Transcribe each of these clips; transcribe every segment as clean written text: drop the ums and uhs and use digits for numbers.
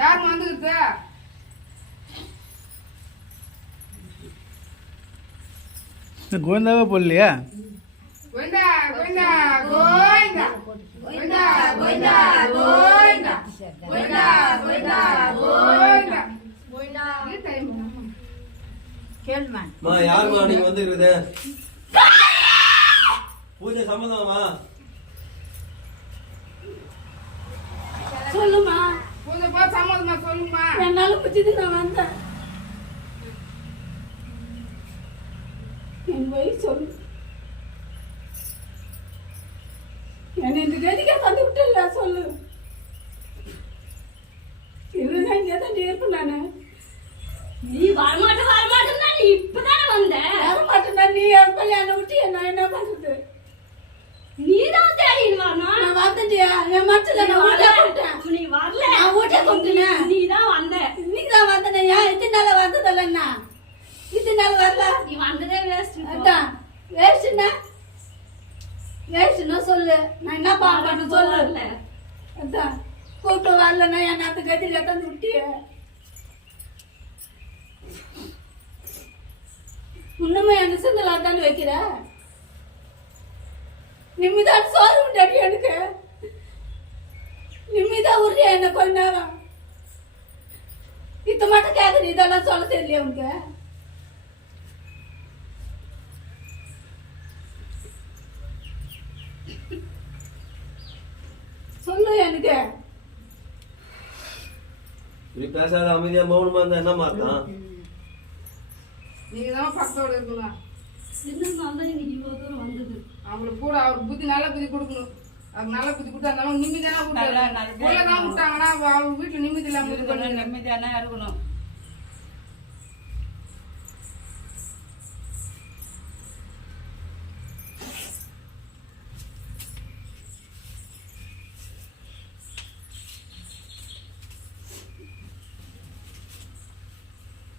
யார் வந்துருக்கு? கோவிந்தாவே போடலையா? கோவிந்தா கோவிந்தா கோவிந்தா கோவிந்தா கோவிந்தா கோவிந்தா கோவிந்தா கோவிந்தா கோவிந்தா கோவிந்தா. கேளுமா யாருமா நீங்க வந்துருக்குது? பூஜை சம்பந்தமா? சொல்லுமா. பூஜை போ சம்மதமா சொல்லுமா. என்னால முடிஞ்சது நான் வந்தேன். என் வயசு சொல்லு. என்ன இந்த கதிக்கா தந்து விட்டுல சொல்லு. இல்லைன்னா இங்கே தான் இருப்பேன் நானு. நீ வரமாட்டேன்னா நீ இப்பதானே வந்த. வரமாட்டேன்னா நீ கல்யாணம் விட்டு நான் என்ன பண்றது? நீதான் தேடின்னு வரணும். நான் வந்துட்டியா? என் மனசுல நான் வீட்டை கொண்டேன். நீ வரல. நான் வீட்டை கொண்டுனேன். நீதான் வந்த. இன்னைக்கு தான் வந்தேன். ஏன் இத்தனை நாள் வந்ததில்லைன்னா? இத்தனை நாள் வரல. நீ வந்ததே வேஸ்ட். அதான் வேஸ்ட்னா வேஸ்ட்னா சொல்லு. நான் என்ன பாக்கணும் சொல்லல. அதான் கூப்பிட்டு வரலன்னா என் அந்த கதியில தந்து விட்டிய. இன்னுமே என்ன சிந்தலா தான் வைக்கிற. நிம்மிதான் சோறு உண்டாடி எனக்கு. நிம்மிதான் உரிய என்ன கொஞ்ச நேரம். இத்த மட்டும் கேக்குது. இதெல்லாம் சொல்ல தெரியல உனக்கு. சொல்லு எனக்கு. இப்படி பேசாத அமைதியா மௌனமா இருந்தா என்ன மாத்தான்? நீங்க தான் பக்கத்தோட இருக்கணும். சின்னதுனால தான் இன்னைக்கு இவ்வளவு தூரம் வந்தது. அவங்களுக்கு கூட அவர் புத்தி நல்ல புத்தி கொடுக்கணும். அவர் நல்ல புத்தி கொடுத்தா இருந்தாலும் நிம்மதியான உள்ளதான் விட்டாங்கன்னா அவங்க வீட்டுல நிம்மதி இல்லாம இருக்கணும். நிம்மதியான இருக்கணும்.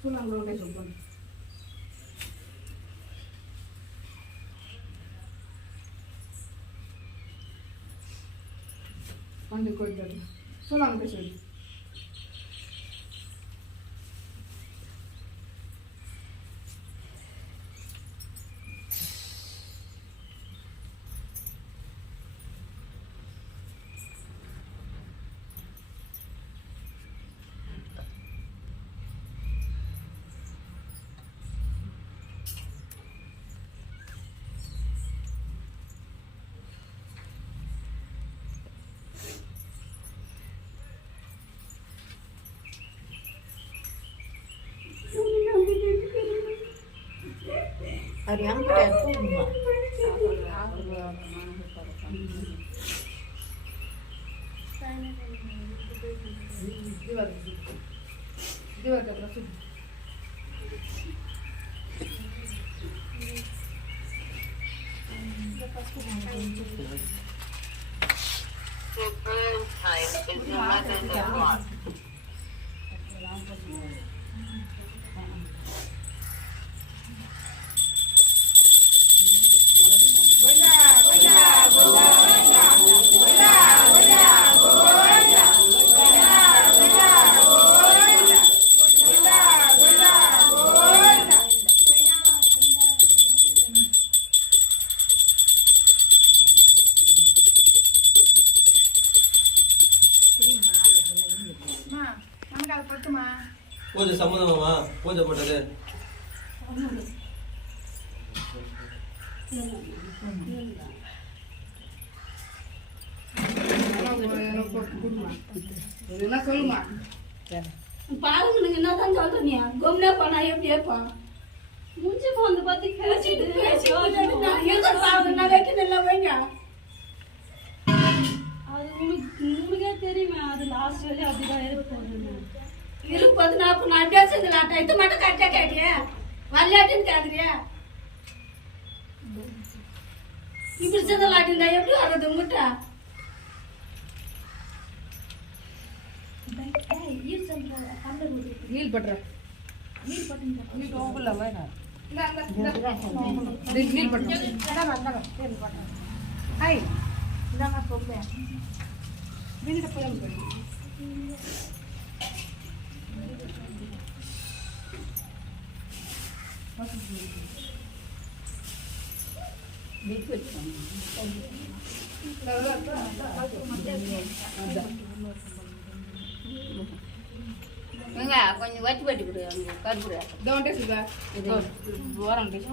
சொன்னாங்க சொல்லுங்க. வந்து கோயில் சொல்லாங்க சொல்லி அது என்கிட்ட கூடுமா? பூஜை சம்பந்தமாமா? பூஜை போட்டது சொல்லுமா. பாருங்க நீங்க என்னதான் சொல்றீங்க. கொம்னா பண்ணா எப்படி இருப்பான்? மூஞ்சி போந்து பார்த்து பேசிட்டு வைங்க. அது உங்களுக்கே தெரியுமே. அது லாஸ்ட் வரையும் அப்படிதான் இருப்போம். இருப்பது நான் பேசுறதுலாட்டா இது மட்டும் கரெக்டா கேட்டியா? வரலாட்டுன்னு கேக்குறியா? இப்படி செஞ்சலாட்டிருந்தா எப்படி வர்றது முட்டா? நீல் பண்ற நீல் பண்ற கொஞ்சம் வச்சு பட்டி கொடு அங்கே கருப்பு இதோண்டே சுதா ஓரம் இதுக்கு